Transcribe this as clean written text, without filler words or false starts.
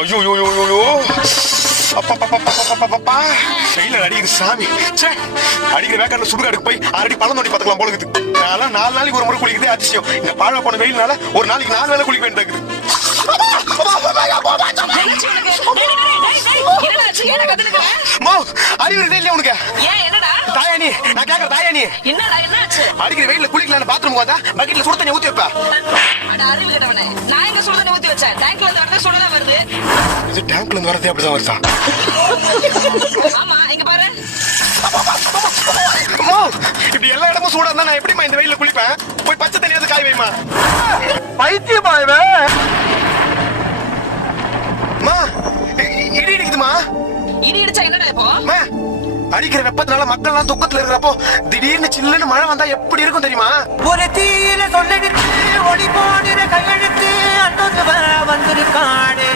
ஐயோ அப்பா கையில அடிக்குது சாமி. அடிக்கிற வேக்கான சுடுகாடுக்கு போய் ஆல்ரெடி பழம் தோண்டி பார்த்துக்கலாம் போல இருக்குது. நான் 4 நாளைக்கு ஒரு முறை குளிக்குது அதிசயம். இந்த பாழ போன வெயில்னால ஒரு நாளைக்கு 4 வேளை குளிக்க வேண்டியது. அடிக்கிற வெயில குளிக்கலாம் பாத்ரூம் வந்தா பக்கெட்ல சுடு தண்ணி ஊத்தி வைப்பா. டேங்க்ல இருந்து வரதே அப்படிதான் வருதா? இப்படி எல்லா இடமும் சூடா இருந்தா நான் எப்படிமா இந்த வெயில குளிப்பேன்? போய் பச்சை தண்ணியாவது காய் வைமா. பைத்தியமா இவன்? இடி இடிக்குதுமா. இடி இடிச்சா என்னடா இப்போ? அடிக்கிற வெப்பத்தினால மக்கள் எல்லாம் துக்கத்துல இருக்கிறப்போ திடீர்னு சில்லுன்னு மழை வந்தா எப்படி இருக்கும் தெரியுமா? ஒரு தீயில சொல்லெடுத்து ஒளி போடுற கையெழுத்து அன்னொரு வந்திருக்காடு.